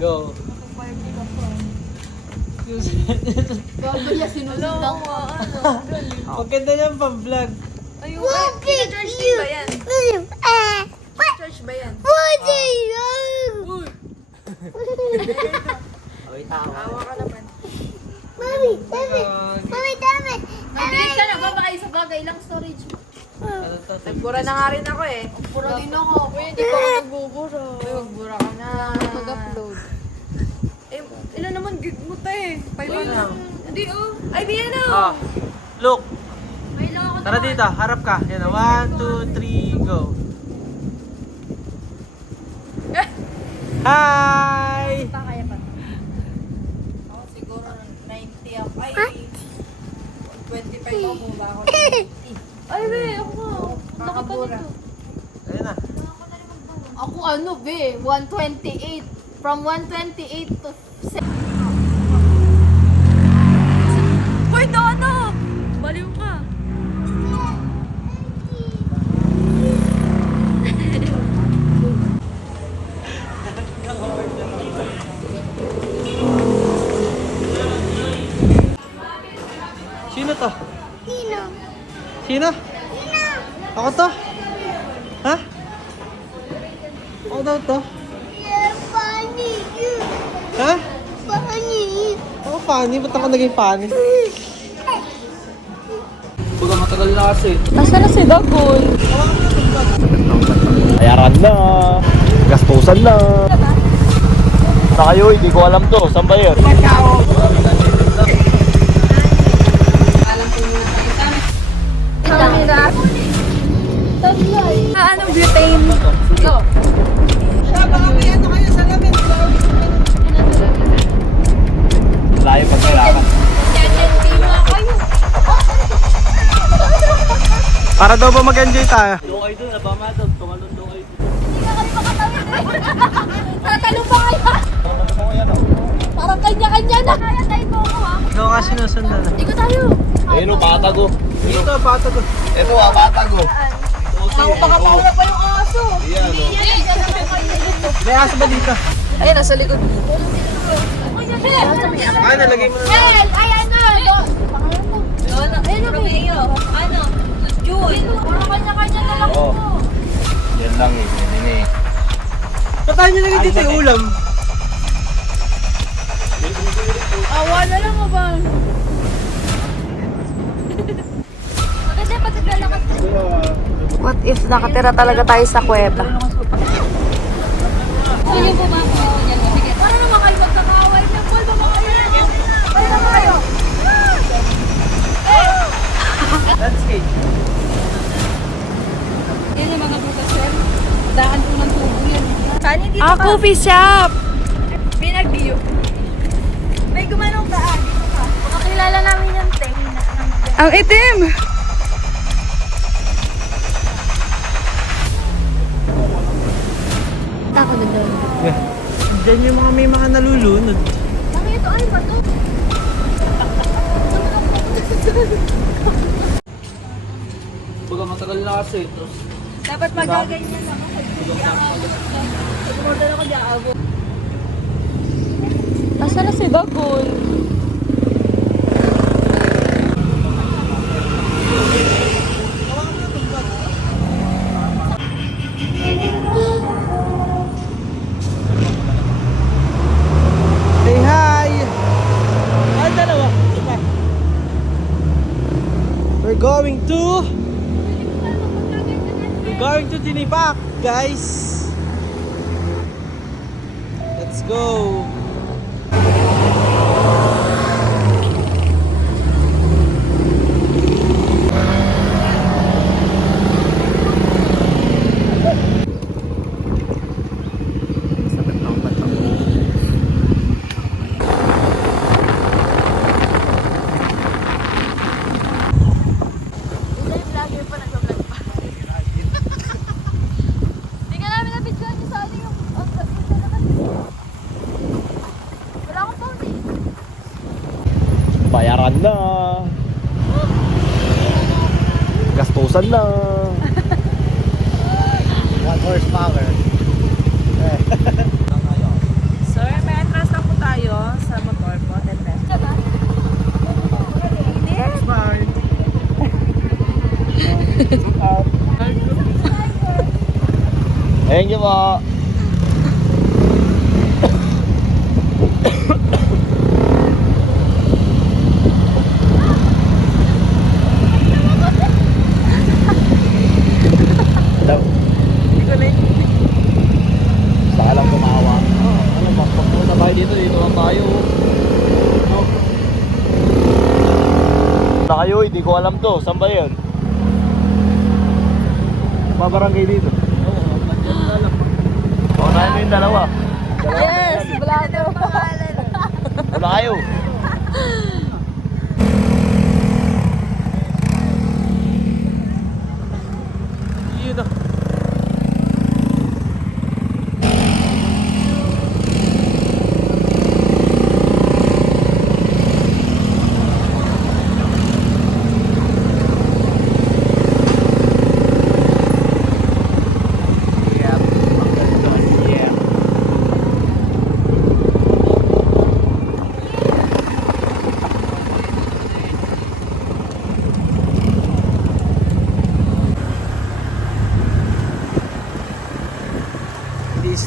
Go. Kaya sinusundan ko. Maganda yan pang-vlog. Ayun, church din ba yan? Church ba yan? Awa ka naman. Nag-delete ka na ba? Baka isa bagay lang storage mo. Nagbura na nga rin ako eh. Pura din ako. Uy, hindi ko ako nagbubura. Uy, magbura ka na. Mag-upload. Eh, ilan naman gig mo tayo? 500. Hindi oh. Ay, di yan Ah, oh. look. May lang ako. Tara dito, harap ka. Yan, 1, 2, 3, go. Hi! Kaya pa. Ako siguro 90 ako. Ay, 25 ako ba ako? Ay, be, ako. Punta ka pa dito. Ayun na. Ako ano, be? 128. From 128 to 7. Hoy, Dono! Baliw ka. Sino to? Sino? Ako to? Ha? Ako daw to? Ha? Ako funny? Ba't ako naging funny? Baga matagal na kasi. Nasaan na si Dagol? Bayaran na, gastusan na. Sa kayo, hindi ko alam to. Saan ba yun? Anong butane? Go. Layo pag kailangan. Para daw ba mag-enjoy tayo? Doon kayo doon, nabama doon. Tumalon doon kayo. Tatalong pa kayo? Parang kanya-kanya na. Kaya tayo mo ako ha. Ikaw ka sinusundan na. Ikaw tayo. Ayun o, patago. Dito, patago. Ito ah, patago. Pakapakawala pa yung aso. Iyan o. May aso ba dito? Ayun, nasa likod. Ay, nalagay mo na. Ay, ano? Dono, Romeo. Ano? June. Parang kanya-kanya na lang Oo. ito. Yan lang eh. Yan eh. Ba't tayo nyo lagay dito yung ulam? Awa na lang mo ba? Maganda pa naglalakad. What if nakatira talaga tayo sa kuweba? Sige po ba ako? Sige. Para naman kayo magkakaaway na. Paul, ba kayo? Para naman kayo. Landscape. Yan yung mga butas, sir. Daan po ng tubo yan. Saan hindi Ah, pa? coffee shop! Binagyo. May gumanong daan. Dito ka. Makakilala namin yan, te. Ang itim! Tako na doon. Yeah. Diyan yung mga may mga nalulunod. Bakit ito? Ay, bato? Baga matagal na kasi ito. Dapat magaganyan ako. Pag-order ako di ako. Nasaan na si Dagol? Say hi! Ay, dalawa. Isa. We're going to Dinipak, guys. Let's go. Hindi ka namin na-videoan yung sa ano yung... Wala akong phone eh. Bayaran na. Gastusan na. 1 horsepower. Sir, may Thank you po. Hindi ko na Baka lang tumawa. Ano, pagpunta tayo dito lang tayo. No? Na kayo, hindi ko alam to. Saan ba yun? Mabarangay dito. Oo, alam. Paunahin mo yung dalawa. Yes! Blato! Wala kayo. Yun na.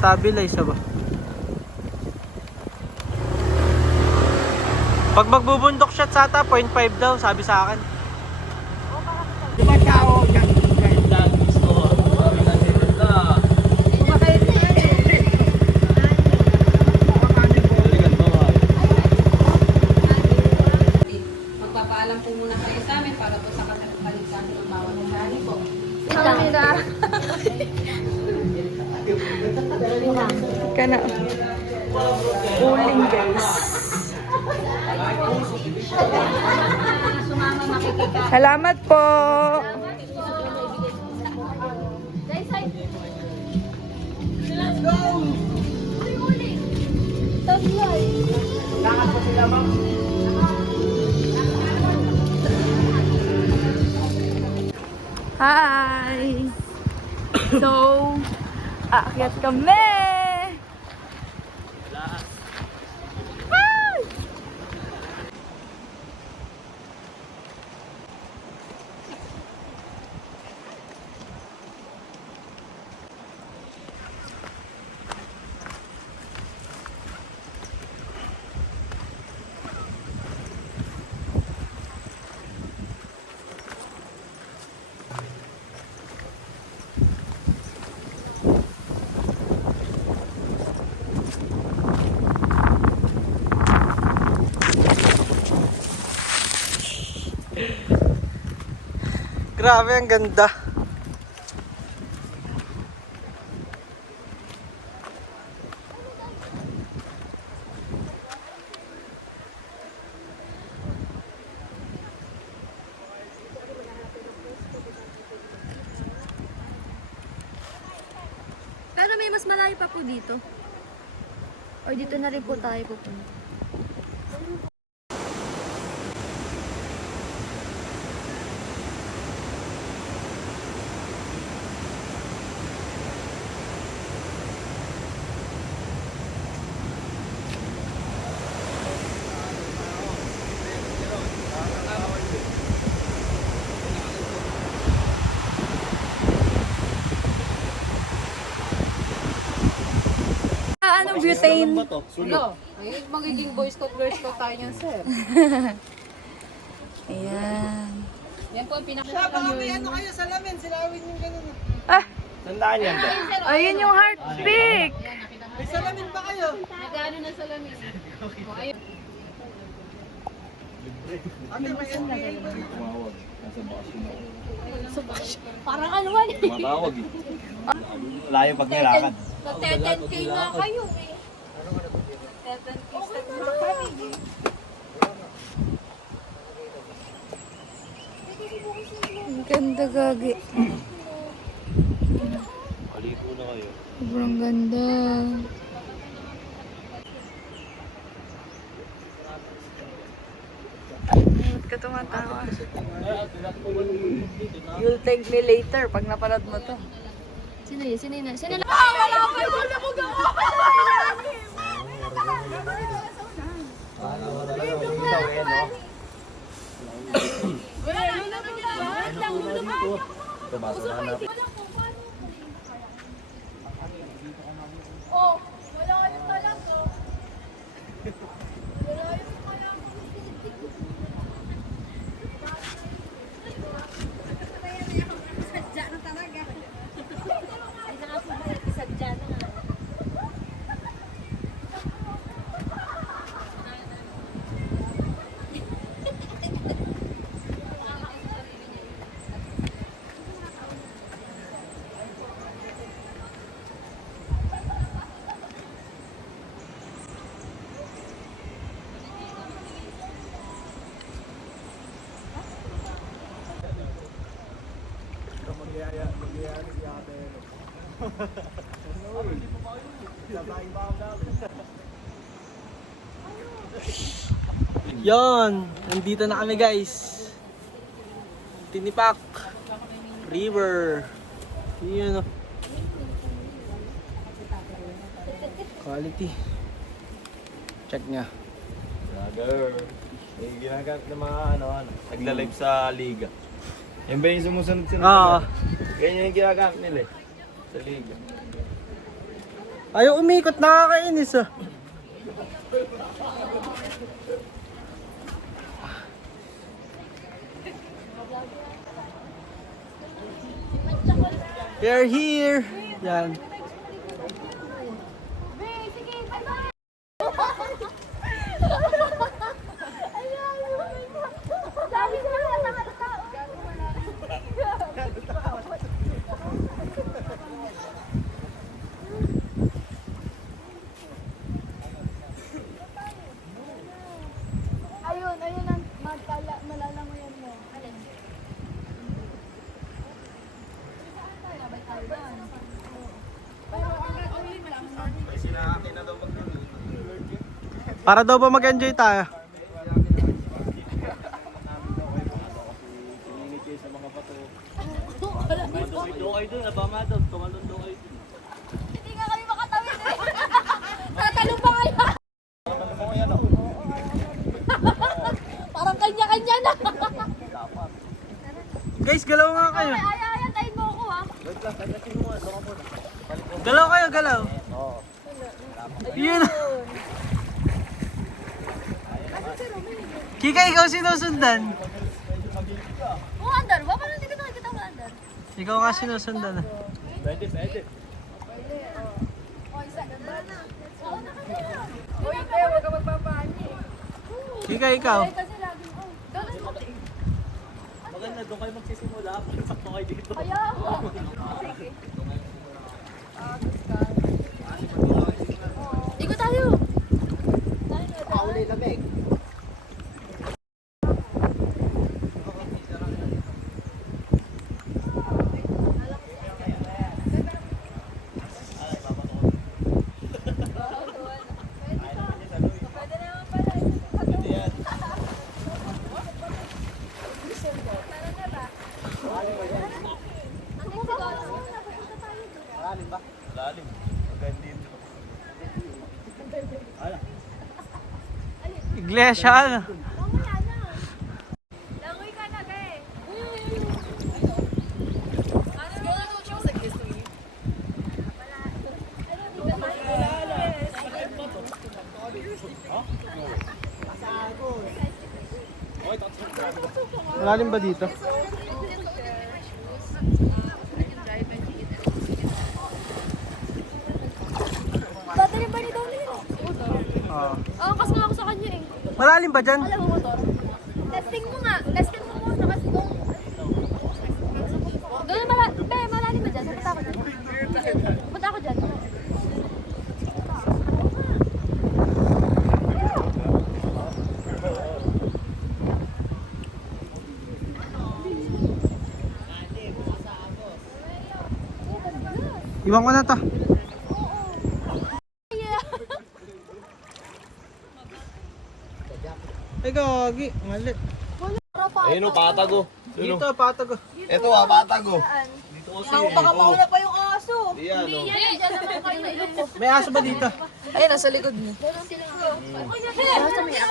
Stabilize ba? Pag magbubundok shot sa ata, 0.5 daw, sabi sa akin. Magpapaalam po muna kayo sa amin para po sa kaligtasan ng bawat hari po. Kana. Uling guys. Sumama makikita. Salamat po. Hi. So, aakyat kami. Hi! Grabe, ang ganda. Pero may mas malayo pa po dito. O dito na rin po tayo pupunta. Anong butane? Hello. Ay, magiging boy scout, girl scout tayo niyan, sir. Ayan. Yan po ang Baka pinaka-ano may ano kayo, salamin, silawin yung gano'n. Ah! Tandaan yan. Ayun yung heartbeat! May salamin ba kayo? Nag-ano na sa lamin. O, ayun. Ate, may NBA ba? Tumawag. Nasa bakas yun. Parang anuan eh. Tumatawag eh. Layo pag nilakad. Nag-10K na kayo eh. 10K na kayo. Ang ganda gagi. Paliko na kayo. Sobrang ganda. Ba't ka tumatawa? You'll thank me later pag napanood mo to. Sino yun? Sino yun? Sino yun? Wala ko! Wala mo gawa! Yon, nandito na kami guys. Tinipak River. Yun, oh. Quality. Check nga. Vlogger. Yung ginagamit ng mga nagla-live sa liga. Yan ba yung sumusunod-sunod? Oo. Ganyan yung ginagamit nila eh. Sa liga. Ayaw umikot, nakakainis ah. We're here. Yan. Ayun ang malalangoyan mo. Para daw ba mag-enjoy tayo? Hindi nga kami makatawid eh. Tatalong pa kayo. Parang kanya-kanya na. Guys, galaw nga kayo. Ayayatain mo ako ha. Galaw kayo, galaw. Yun. Kika, ikaw sinusundan. Andar ba? Parang hindi ko nakikita mo andar. Ikaw nga sinusundan. Pwede. Oo, nakakaya. Uy, Teo, huwag ka magpapani. Kika, ikaw. Kasi lagi, ganun mo. Maganda, doon kayo magsisimula. Sakto kayo dito. Kaya ako. Sige. Ikot tayo. Pauli lamig. Lalim. Maganda Iglesia. Langoy ka na, be. Malalim ba dito? Dadalhin ba ni Donnie? Oo. Oo, kasi nga ako sa kanya eh. Malalim ba dyan? Alam mo motor? Testing mo nga. Testing mo muna kasi kung... Doon malalim ba dyan? Punta ako dyan. Punta ako dyan. Iwan ko na to. Ay, gagi. Mali. Ayun o, patag o. Dito, patag. Ito patag o. Baka mauna pa yung aso. Yan o. Yan, dyan naman kayo na ilong ko. May aso ba dito? Ayun, nasa likod niya.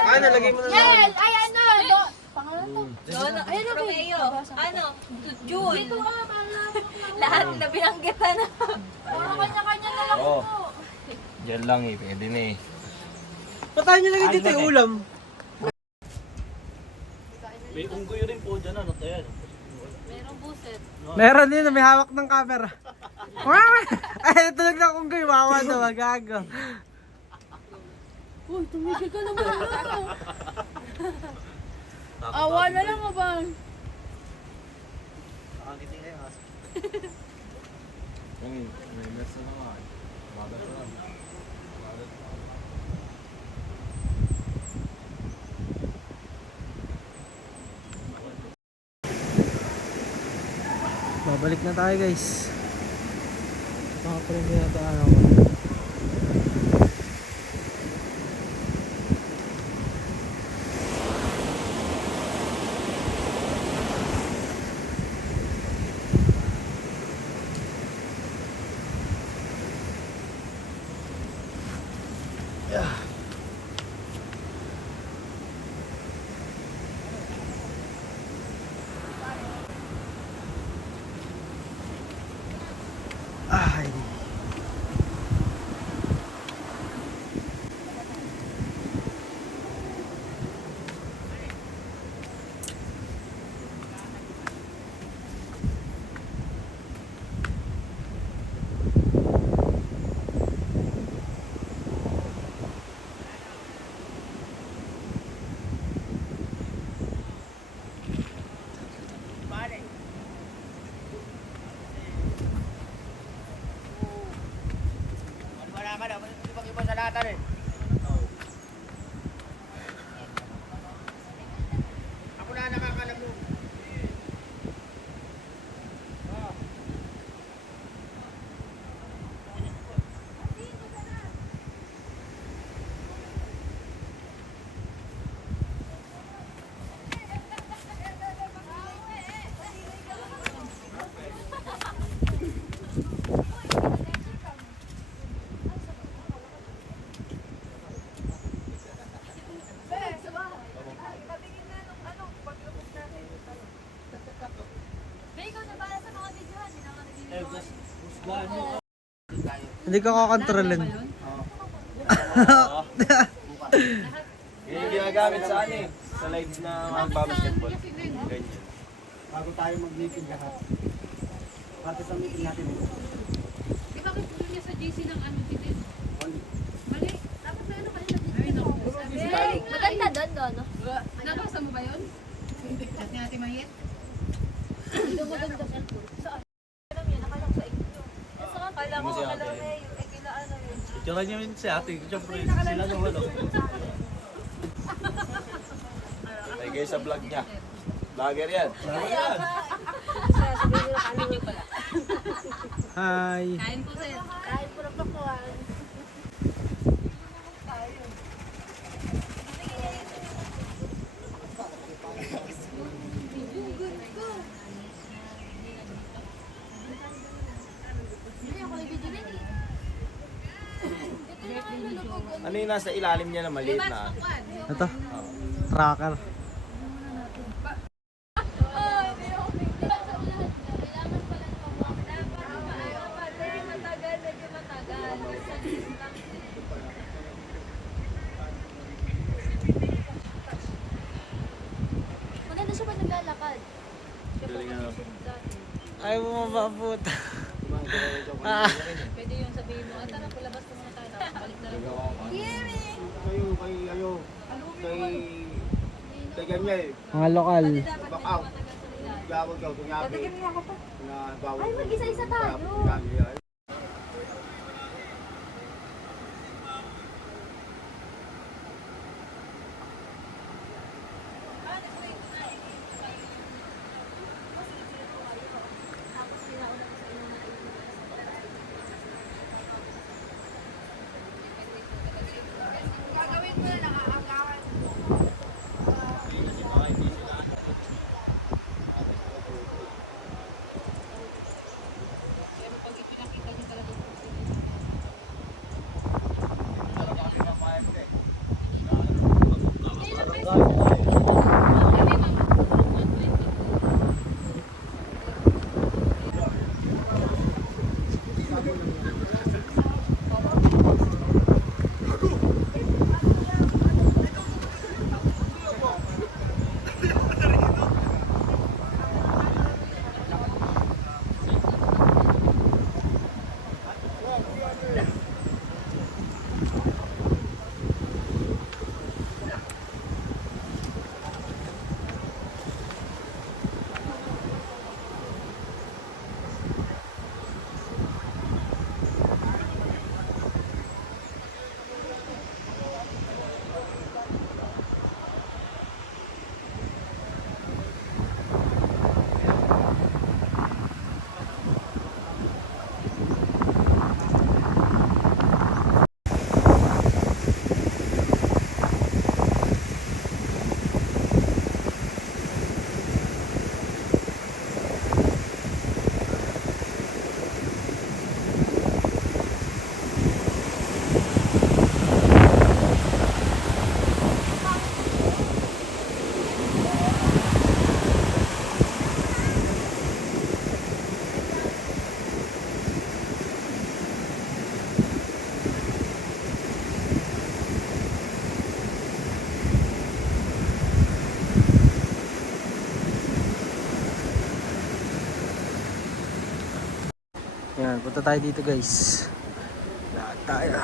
Ah, nalagay mo na lang. Yel! Ay, ano? Pangalan to? Ayun, Romeo. Ano? June. Dito ka, malaman. Lahat na binanggitan na. Puro kanya-kanya na lang Oo. po. Diyan lang eh, pwede na eh. Patayin nyo lagi dito yung ulam. May unggoy rin po dyan, ano to yan? Merong buset. Meron din, may hawak ng camera. Ay, tulog na kung gay, wawa na, magago. Uy, tumigil ka naman. Awa na lang ba? Nakakiting kayo ha? May mess na naman. Bagat na lang. Babalik na tayo guys. Baka pa rin dinadaan ako. Ay. Hindi ko kakontrolin. Yan yung ginagamit sa ano eh. Sa live na magbabasketball. Ganyan. Bago tayo mag-meeting lahat. Parte sa meeting natin. Di ba kipulo niya sa GC ng ano bitin? Mali. Dapat na ano kanina dito. Maganda doon, no? Nabasa mo ba yun? Chat ni Ate Mayet? Hindi mo doon sa cellphone. Saan? Alam yan, nakalang sa inyo. Saan? Kala ko, si ate. alam na yun. Eh, kila ano yun. Tsaka niya yun si ate. Siyempre sila nung ano. Ay guys sa vlog niya. Vlogger yan. Vlogger yan. Hi. Kain po sir. Kahit po ng pakuhan. Ano yung nasa ilalim niya na maliit na? Ito. Tracker. Maganda siya pag naglalakad. Galing ano. Ay, bumababot. Pwede yung sabihin mo, tara, palabas ko muna tayo. Tapos balik na lang. Kayo. Kay ganyan eh. Mga lokal. Back out. Gawag daw, tunyabi. Patigyan mo ako pa. Na bawal. Ay, mag-isa-isa tayo. Punta tayo dito guys. Lahat tayo.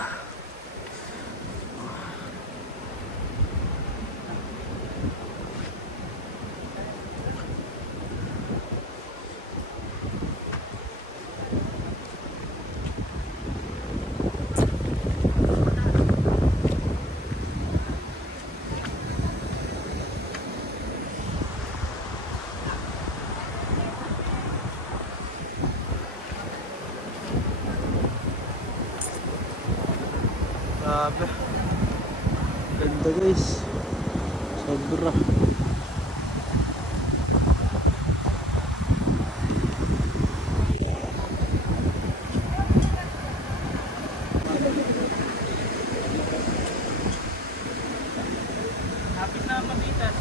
Grabe. Ganda guys. Sobra. Happy na mabitan.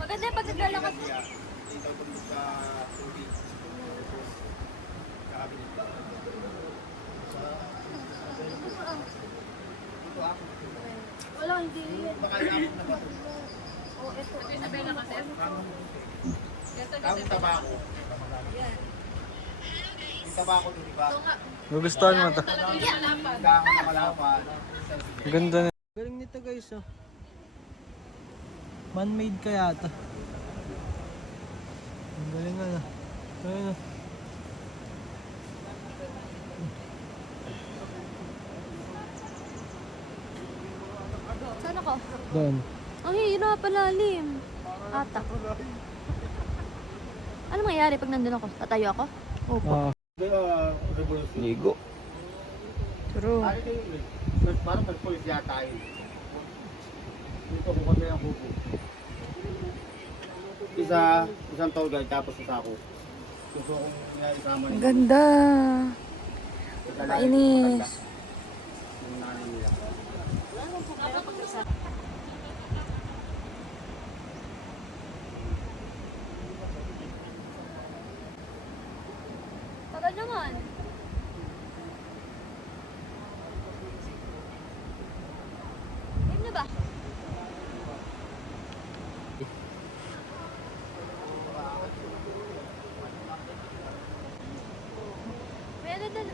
Maganda yung pagkakalakas mo. Wala, hindi. Oh, ito. Ito yung sabay na kasi. Ang tabako. Yung tabako doon, di ba? Gugustuhan mo to. Talaga yung lalapan. Dahon na malapad. Ganda na. Galing nito guys oh. Man-made kaya ito. Ang galing nga na. Ayun oh. Saan ako? Doon. Ang hirap, palalim. Ata. Ano mangyayari pag nandun ako? Tatayo ako? Opo. Revolution. Ligo. True. Ano ito yun? Parang nag-police yata yun. Dito ko kami ang kuko. Isang tour guide tapos isa ako. Gusto kong isama nila. Ganda. Kainis. Yung nanay nila. Tagal naman. Game na ba? May ano doon?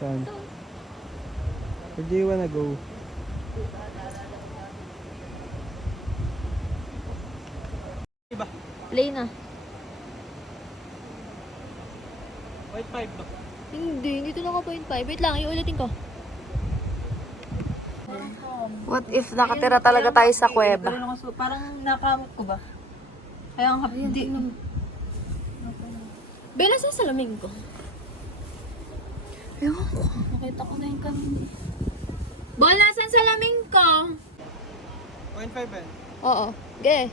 Saan? Where do you wanna go? Play na. White 5 ba? Hindi, dito na ako 0.5. Wait lang, iulitin ko. What if nakatira talaga tayo sa kuweba? Parang nakamot ko ba? Kaya ang hindi. Bella, sa salamin ko. Ewan ko. Nakita ko na yung kami. Bola, saan salamin ko? 0.5 eh. Oo. Ge.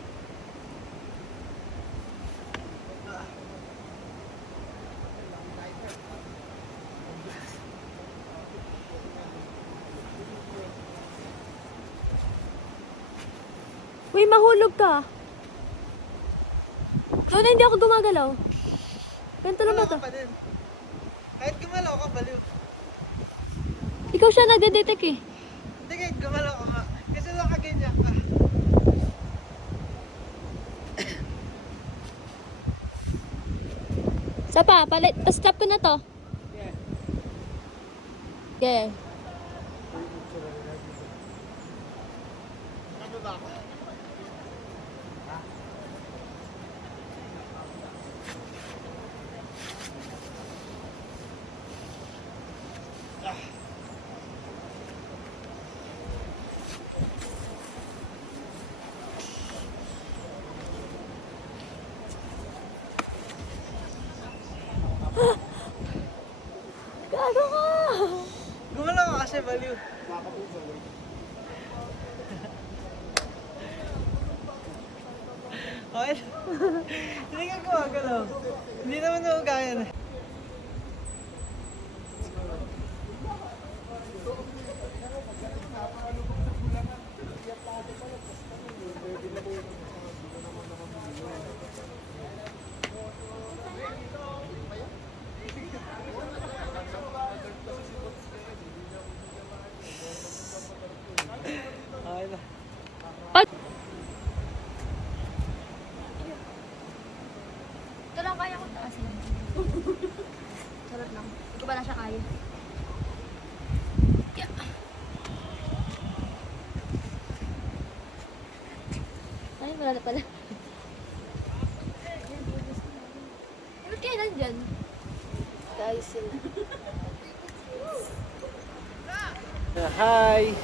Uy, mahulog ka. Ikaw na hindi ako gumagalaw. Ganito lang ba Wala to? ka pa din. Kahit gumalaw ka, baliw. Ikaw siya nagde-detect eh. Hindi kahit gumalaw ka nga. Kasi nakaganyan ka. Isa pa, palit. Pa-stop ko na to. Okay. Gago ka! Gumalaw ka kasi, baliw. Okay. Hindi ka gumagalaw. Hindi naman ako kaya na. Okay na. Ito lang kaya ko taasin. Sarap lang. Hindi ko ba na siya kaya? Yeah. Ay, wala na pala. Ba't kayo nandyan? Guys, sila. Hi!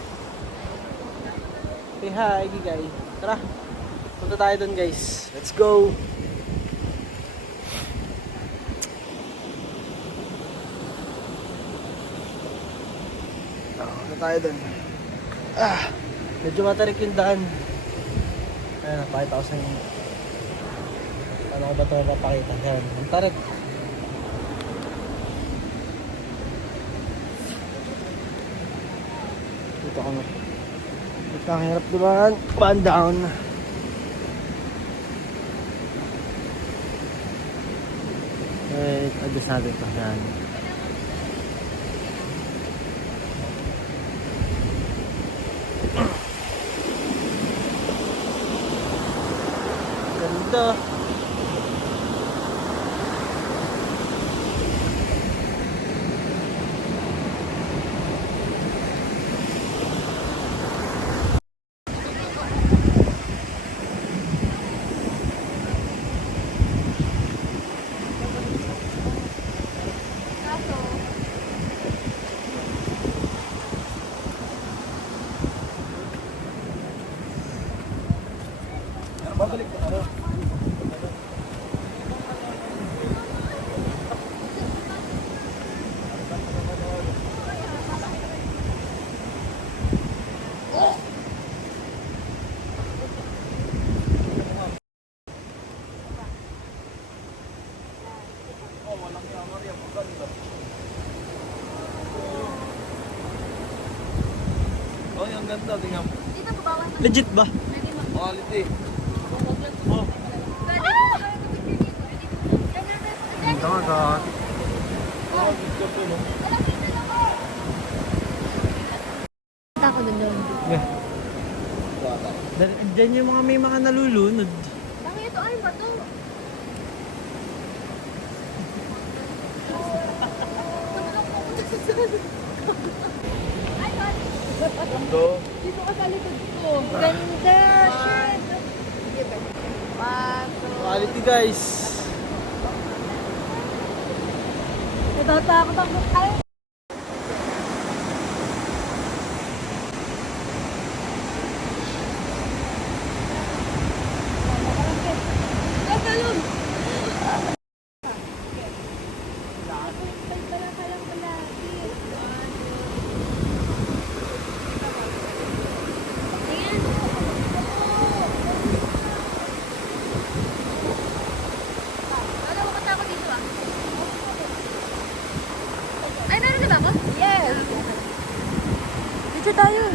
Say hi, Gigay. Tara, punta tayo dun guys. Let's go! Punta tayo dun. Medyo matarik yung daan. Ayan, napakita ko sa inyo. Paano ko ba ito mapapakita? Ayan, ang tarik. Dito ko na. Ito ang hirap dumaan. One down. Adjust natin ito. Yan. Ganda. Oh, yung ganda, tingnan mo. Dito ba bawal na? Legit ba? Quality. Oh. Dagat. Punta ko dun doon. Yeah. Diyan yung mga may mga nalulunod. Bakit ito? Ay, bato. Ganda. Dito ka sa likod ko. Ganda! Shit! Bato. Quality guys. Natatakot ako. Ay! Ay, balon! Ay, meron na ba ako? Yes! Picture tayo!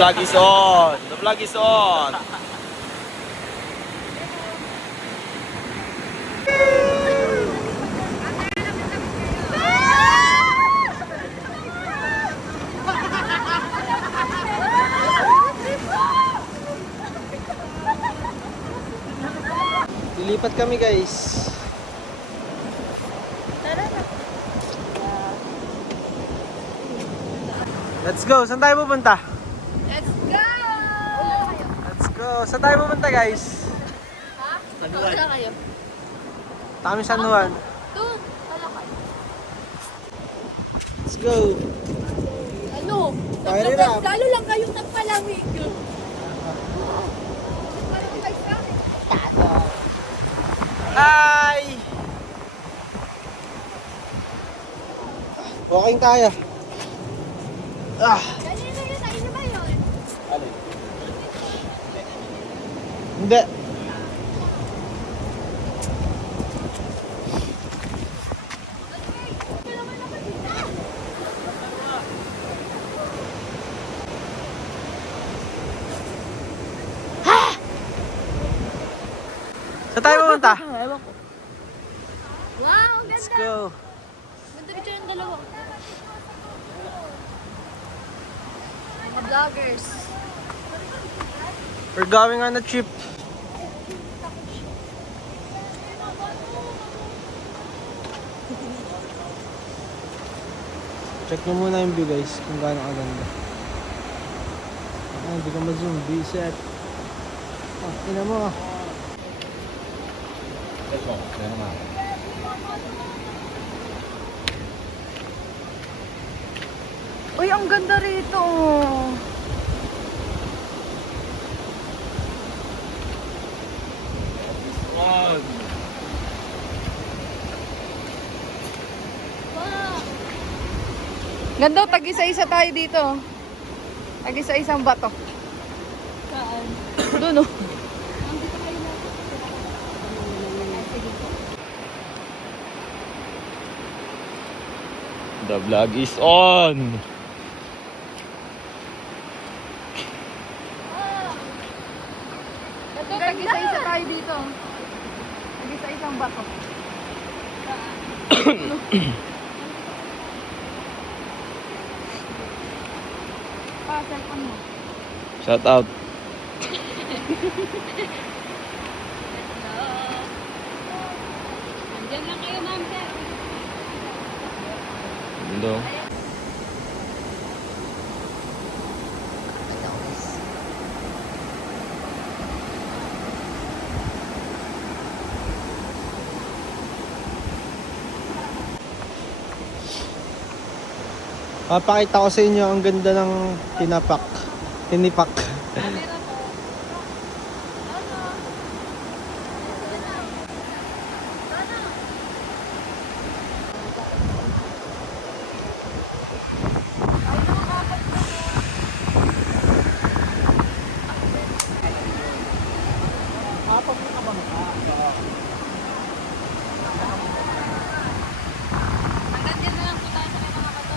vlog is on! The vlog is on! Lilipat kami guys. Let's go! Saan tayo pupunta? Let's go! Let's go! Saan tayo pupunta guys? Wala kayo. Kami San Juan. Doon. Wala kayo. Let's go! Ano? Fire it up! Lalo lang kayong nagpalamig. Nagpalamig kayo sa akin. Hi! Walking tayo. Kanina yun, ayun na ba yun? Hindi. Saan tayo pupunta? Wow, ang Let's ganda. go. Ganda picture ng dalawa. Mga vloggers. We're going on a trip. Check nyo muna yung view guys, kung gaano kaganda. Ah, hindi ka ma-zoom. B-set. Ah, ina mo ah. Uy, ang ganda rito. Ganda, tag-isa-isa tayo dito. Tag-isa-isang bato. Saan? Doon, oh. The vlog is on! Ganda, tag-isa-isa tayo dito. Tag-isa-isang bato. Cellphone mo. Shout out! Andiyan lang kayo, ma'am, sir. Mundo. Papakita ko sa inyo ang ganda ng tinipak. Hanggang dyan na lang po tayo sa may mga bato.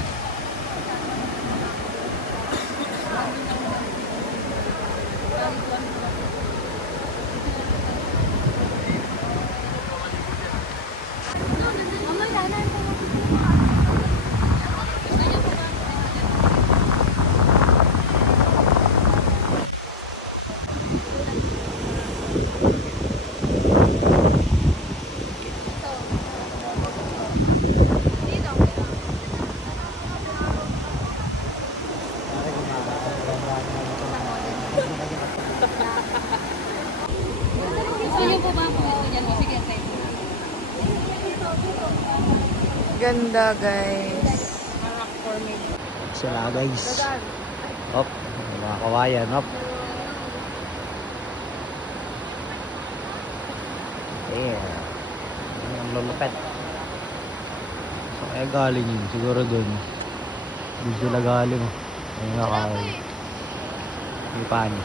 Gusto niyo po ba kung ito dyan? Sige, tayo. Ganda, guys. Sila guys. Hop, mga kawayan, hop. There. Yan ang lulupet. So kaya galing yun, siguro dun. Doon sila galing. Ayun na kaway. Yung paano.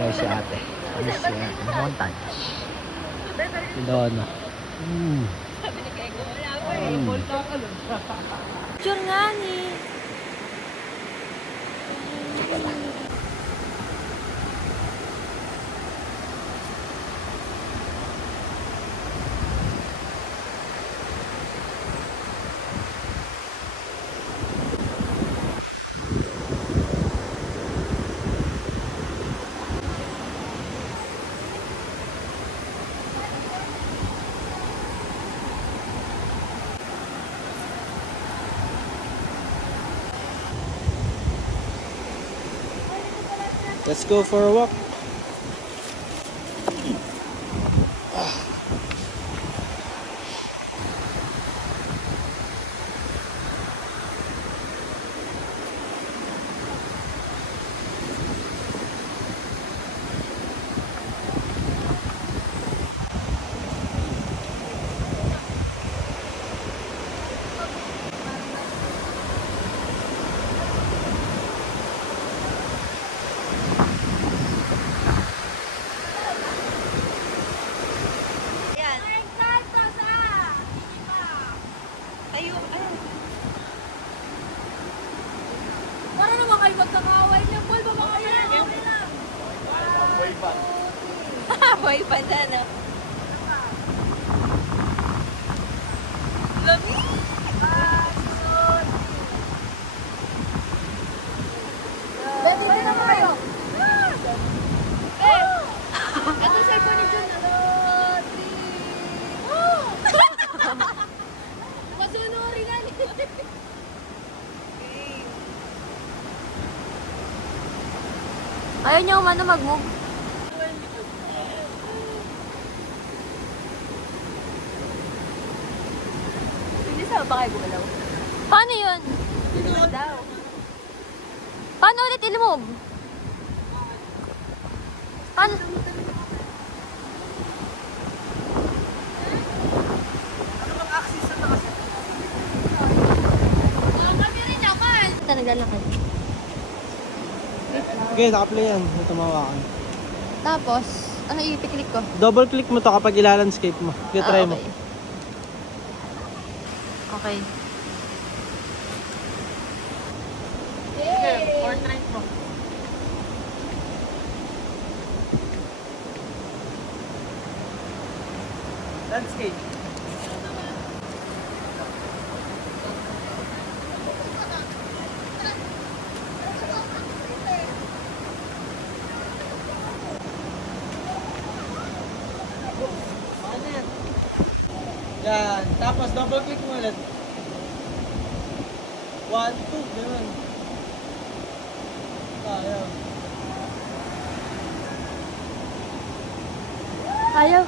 Ayun si ate. Ano siya? Montage. Si Donna. Picture nga ni. Let's go for a walk. Yan. Tayo, ayun. Para naman kayo magkakaway niya. Paul, ba mga yan? Boy pa na, no? Lami! Baby, hindi naman kayo. Ito sa ipon ni Jun. Masunuri na ni. Ayaw niya umano mag-move. Hindi sa ba kayo gumalaw? Paano yun? Daw. Paano ulit i-move? Paano? Kami rin naman. Ito, naglalakad. Okay, nakaplay yan. Ito mawakan. Tapos, ano i-click ko? Double click mo to kapag ilalandscape mo. Okay, try mo. Okay. Okay. Portrait mo. Landscape. Yan. Tapos double click mo ulit. 1, 2, gano'n. Yan. Ayaw.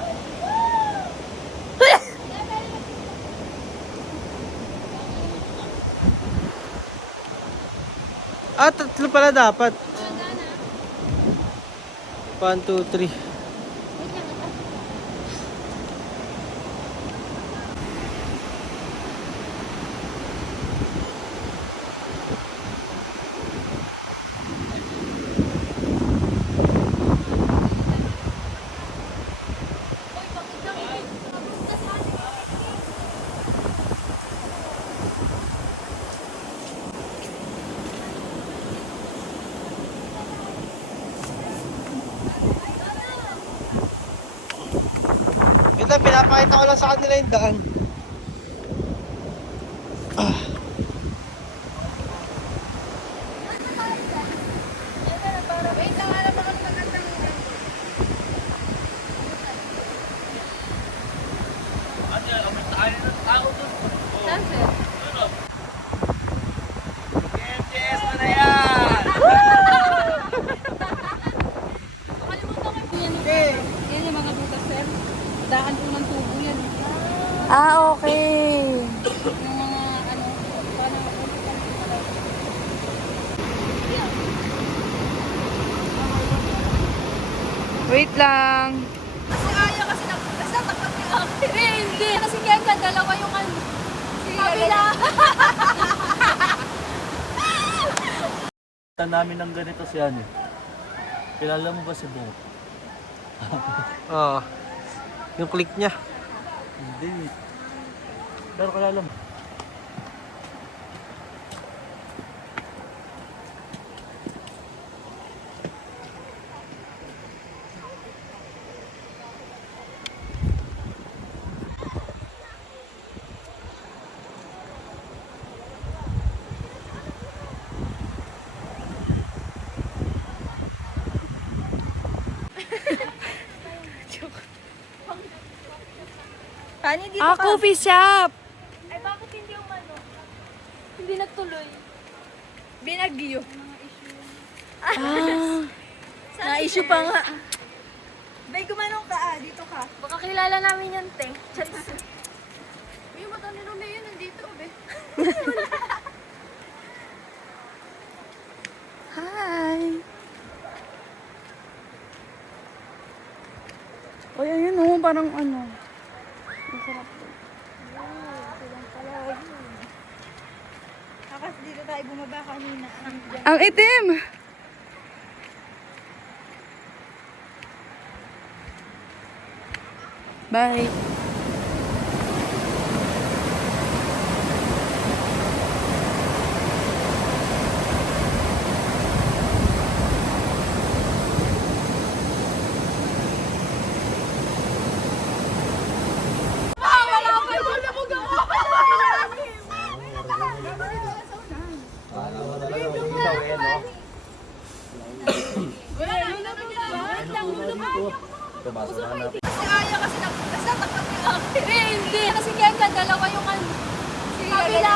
Ah, tatlo pala dapat. 1, 2, 3. Wait lang, pinapakita ko lang sa kanila yung daan. Wait lang, alam mo kung magandang sunset. Yes, mo na yan! Nakalimutan ko yan yung mga butas, sir. Daan po ng tubo yan. Ah, okay. Yung mga ano, parang Wait lang. kasi ayaw kasi nagtatakot niya ako. Hindi. Kasi kaya dalawa yung ano. Kabila. Tan namin ng ganito si ano. Kilala mo ba si Bo? Oo. Yung click niya. Hindi. Pero kilala mo. Paano dito Ah, ka? coffee shop. Ay, bakit hindi umano? Hindi nagtuloy. Binagyo. Ah. Na-issue pa nga. Bay, gumanong ka dito ka. Baka kilala namin yan, te. Charis. Yung mata ni Romeo nandito, be. Hi! O, ayun o, parang ano. Masarap to. Kakas dito tayo bumaba kanina. Ang itim! Bye! Hindi, kasi kaya dalawa yung ano. Kabila.